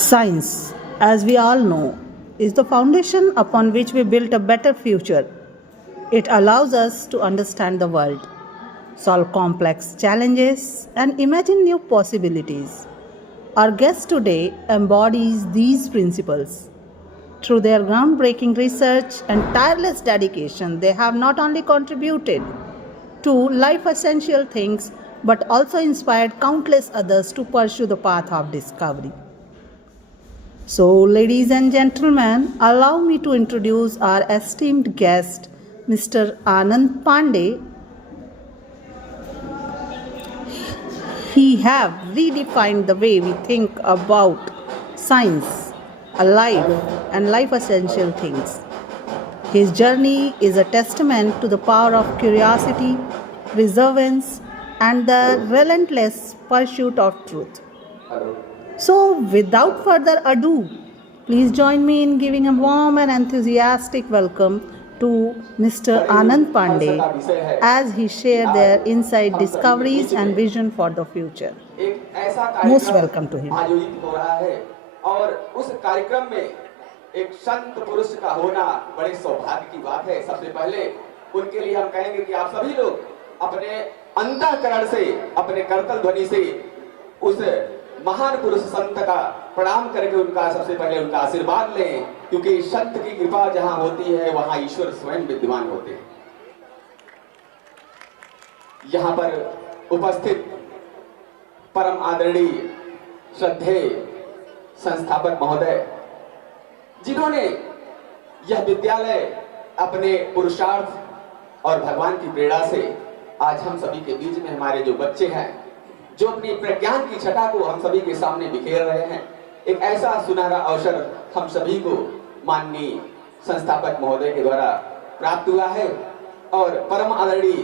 Science, as we all know, is the foundation upon which we build a better future. It allows us to understand the world, solve complex challenges, and imagine new possibilities. Our guest today embodies these principles. Through their groundbreaking research and tireless dedication, they have not only contributed to life essential things but also inspired countless others to pursue the path of discovery. So, ladies and gentlemen, allow me to introduce our esteemed guest, Mr. Anand Pandey. He have redefined the way we think about science, life, and life essential things. His journey is a testament to the power of curiosity, perseverance, and the relentless pursuit of truth. So, without further ado, please join me in giving a warm and enthusiastic welcome to Mr. Anand Pandey as he shared their inside discoveries and vision for the future. Most welcome to him. आयोजित हो रहा है और उस कार्यक्रम में एक संत पुरुष का होना बड़े सौभाग्य की बात है। सबसे पहले उनके लिए हम कहेंगे कि आप सभी लोग अपने अंतःकरण से, अपने करतल ध्वनि से उस महान पुरुष संत का प्रणाम करके उनका सबसे पहले उनका आशीर्वाद लें, क्योंकि संत की कृपा जहां होती है वहां ईश्वर स्वयं विद्यमान होते हैं। यहां पर उपस्थित परम आदरणीय श्रद्धेय संस्थापक महोदय, जिन्होंने यह विद्यालय अपने पुरुषार्थ और भगवान की प्रेरणा से आज हम सभी के बीच में हमारे जो बच्चे हैं, जो अपनी प्रज्ञान की छटा को हम सभी के सामने बिखेर रहे हैं, एक ऐसा सुनहरा अवसर हम सभी को माननीय संस्थापक महोदय के द्वारा प्राप्त हुआ है। और परम आदरणीय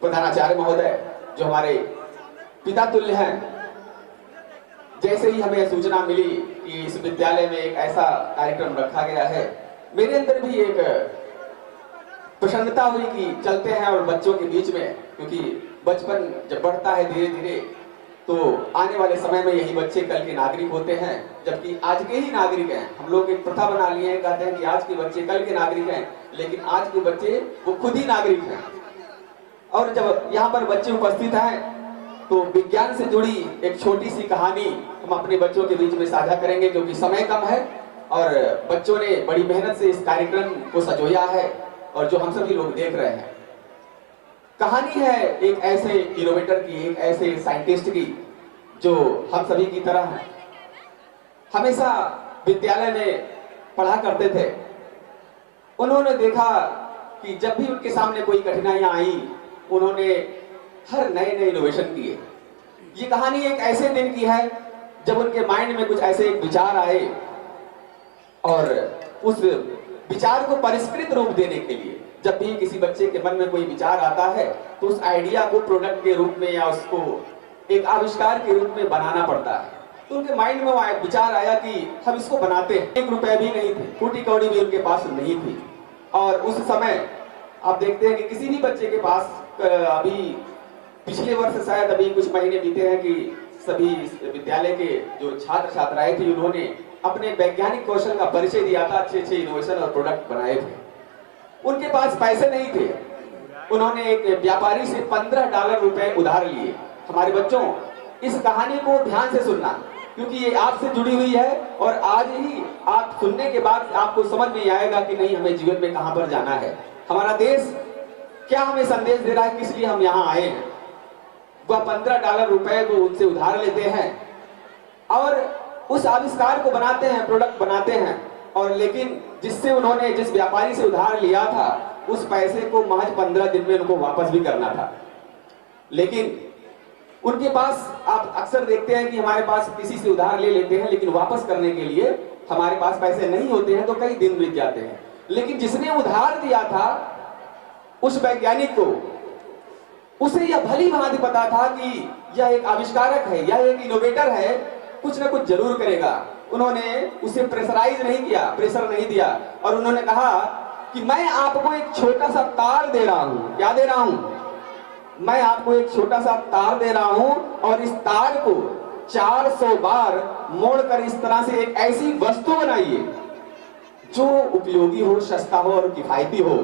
प्रधानाचार्य महोदय जो हमारे पिता तुल्य हैं, जैसे ही हमें सूचना मिली कि इस विद्यालय में एक ऐसा कार्यक्रम रखा गया है, मेरे अंदर भी एक प्रसन्नता हुई कि चलते हैं और बच्चों के बीच में, क्योंकि बचपन जब बढ़ता है धीरे धीरे तो आने वाले समय में यही बच्चे कल के नागरिक होते हैं, जबकि आज के ही नागरिक हैं। हम लोग एक प्रथा बना लिए हैं, कहते हैं कि आज के बच्चे कल के नागरिक हैं, लेकिन आज के बच्चे वो खुद ही नागरिक हैं। और जब यहाँ पर बच्चे उपस्थित हैं तो विज्ञान से जुड़ी एक छोटी सी कहानी हम अपने बच्चों के बीच में साझा करेंगे, क्योंकि समय कम है और बच्चों ने बड़ी मेहनत से इस कार्यक्रम को सजोया है और जो हम सभी लोग देख रहे हैं। कहानी है एक ऐसे इनोवेटर की, एक ऐसे साइंटिस्ट की जो हम सभी की तरह हमेशा विद्यालय में पढ़ा करते थे। उन्होंने देखा कि जब भी उनके सामने कोई कठिनाइयां आई, उन्होंने हर नए नए इनोवेशन किए। ये कहानी एक ऐसे दिन की है जब उनके माइंड में कुछ ऐसे एक विचार आए और उस विचार को परिष्कृत रूप देने के लिए, जब भी किसी बच्चे के मन में कोई विचार आता है तो उस आइडिया को प्रोडक्ट के रूप में या उसको एक आविष्कार के रूप में बनाना पड़ता है। तो उनके माइंड में वो विचार आया कि हम इसको बनाते हैं। 1 रुपए भी नहीं थे, फूटी कौड़ी भी उनके पास नहीं थी। और उस समय आप देखते हैं कि किसी भी बच्चे के पास अभी पिछले वर्ष शायद अभी कुछ महीने बीते हैं कि सभी विद्यालय के जो छात्र छात्राएं थी, उन्होंने अपने वैज्ञानिक कौशल का परिचय दिया था, अच्छे अच्छे इनोवेशन और प्रोडक्ट बनाए थे। उनके पास पैसे नहीं थे, उन्होंने एक व्यापारी से $15 उधार लिए। हमारे बच्चों, इस कहानी को ध्यान से सुनना, क्योंकि ये आपसे जुड़ी हुई है और आज ही आप सुनने के बाद आपको समझ में आएगा कि नहीं, हमें जीवन में कहां पर जाना है, हमारा देश क्या हमें संदेश दे रहा है, किस लिए हम यहाँ आए हैं। वह $15 को उनसे उधार लेते हैं और उस आविष्कार को बनाते हैं, प्रोडक्ट बनाते हैं। और लेकिन जिससे उन्होंने जिस व्यापारी से उधार लिया था, उस पैसे को महज 15 दिन में उनको वापस भी करना था। लेकिन उनके पास, आप अक्सर देखते हैं कि हमारे पास किसी से उधार ले लेते हैं, लेकिन वापस करने के लिए हमारे पास पैसे नहीं होते हैं तो कई दिन बीत जाते हैं। लेकिन जिसने उधार दिया था उस वैज्ञानिक को, उसे यह भली भांति पता था कि यह एक आविष्कारक है, यह एक इनोवेटर है, कुछ ना कुछ जरूर करेगा। उन्होंने उसे प्रेशराइज नहीं किया, प्रेशर नहीं दिया, और उन्होंने कहा कि मैं आपको एक छोटा सा तार दे रहा हूं। क्या दे रहा हूं? मैं आपको एक छोटा सा तार दे रहा हूं और इस तार को 400 बार मोड़कर इस तरह से एक ऐसी वस्तु बनाइए जो उपयोगी हो, सस्ता हो और किफायती हो।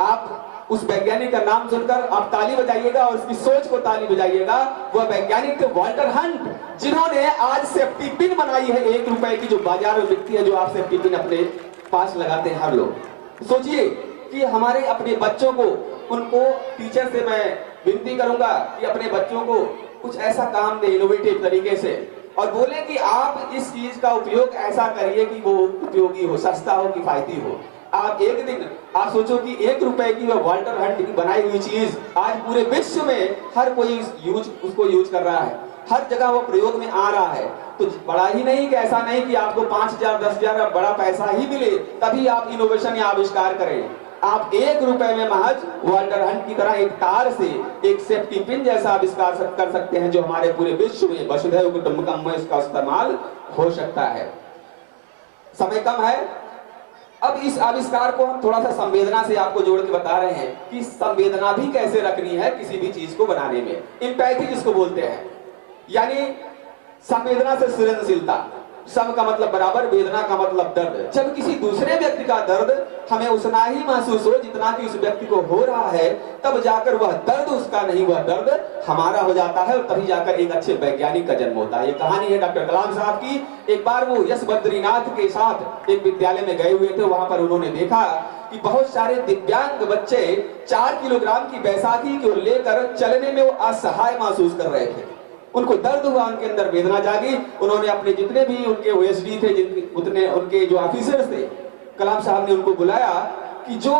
आप उस वैज्ञानिक का नाम सुनकर आप ताली बजाइएगा और उसकी सोच को ताली बजाइएगा। वह वैज्ञानिक थे वाल्टर हंट, जिन्होंने आज सेफ्टी पिन बनाई है 1 रुपए की, जो बाजार में बिकती है, जो आप सेफ्टी पिन अपने पास लगाते हैं हर लोग। सोचिए कि हमारे अपने बच्चों को, उनको टीचर से मैं विनती करूंगा कि अपने बच्चों को कुछ ऐसा काम दे इनोवेटिव तरीके से, और बोले कि आप इस चीज का उपयोग ऐसा करिए कि वो उपयोगी हो, सस्ता हो, किफायती हो। आप एक दिन आप सोचो कि 1 रुपए की वाल्टर हंट की बनाई हुई चीज आज पूरे विश्व में हर कोई उसको यूज कर रहा है, हर जगह वो प्रयोग में आ रहा है। तो बड़ा ही नहीं कि ऐसा नहीं कि आपको 5,000 10,000 बड़ा पैसा ही मिले तभी आप इनोवेशन या आविष्कार करें। आप 1 रुपए में महज वाल्टर हंट की तरह एक तार से एक सेफ्टी पिन जैसा आविष्कार कर सकते हैं, जो हमारे पूरे विश्व में वसुधैव कुटुंबकम में इसका इस्तेमाल हो सकता है। समय कम है, अब इस आविष्कार को हम थोड़ा सा संवेदना से आपको जोड़ के बता रहे हैं कि संवेदना भी कैसे रखनी है किसी भी चीज को बनाने में। एम्पैथी जिसको बोलते हैं, यानी संवेदना से सृजनशीलता। सम का मतलब बराबर, वेदना का मतलब दर्द। जब किसी दूसरे व्यक्ति का दर्द हमें उतना ही महसूस हो जितना कि उस व्यक्ति को हो रहा है, तब जाकर वह दर्द उसका नहीं, वह दर्द हमारा हो जाता है, और तभी जाकर एक अच्छे वैज्ञानिक का जन्म होता है। ये कहानी है डॉक्टर कलाम साहब की। एक बार वो यश बद्रीनाथ के साथ एक विद्यालय में गए हुए थे। वहां पर उन्होंने देखा कि बहुत सारे दिव्यांग बच्चे 4 किलोग्राम की बैसाखी को लेकर चलने में वो असहाय महसूस कर रहे थे। उनको दर्द हुआ, उनके अंदर वेदना जागी। उन्होंने अपने जितने भी उनके ओएसडी थे, उतने उनके जो ऑफिसर्स थे, कलाम साहब ने उनको बुलाया कि जो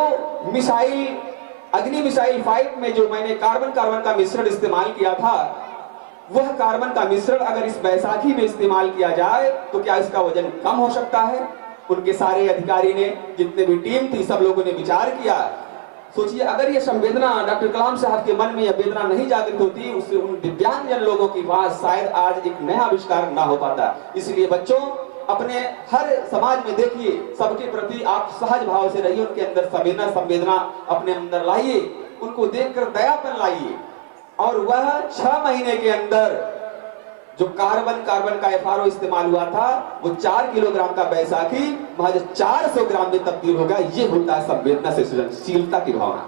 मिसाइल, अग्नि मिसाइल फाइट में जो मैंने कार्बन का मिश्रण इस्तेमाल किया था, वह कार्बन का मिश्रण अगर इस बैसाखी में इस्तेमाल किया जाए तो क्या इसका वजन कम हो सकता है? उनके सारे अधिकारी ने, जितने भी टीम थी, सब लोगों ने विचार किया। सोचिए, अगर ये संवेदना डॉक्टर कलाम साहब के मन में यह वेदना नहीं जागृत होती, उससे उन दिव्यांगजन लोगों की बात शायद आज एक नया आविष्कार ना हो पाता। इसलिए बच्चों, अपने हर समाज में देखिए, सबके प्रति आप सहज भाव से रहिए, उनके अंदर संवेदना अपने अंदर लाइए, उनको देखकर दयापन लाइए, और वह 6 महीने के अंदर जो कार्बन का FRO इस्तेमाल हुआ था, वो 4 किलोग्राम का बैसाखी महज 400 ग्राम में तब्दील हो गया। ये होता है संवेदना से सृजनशीलता की भावना।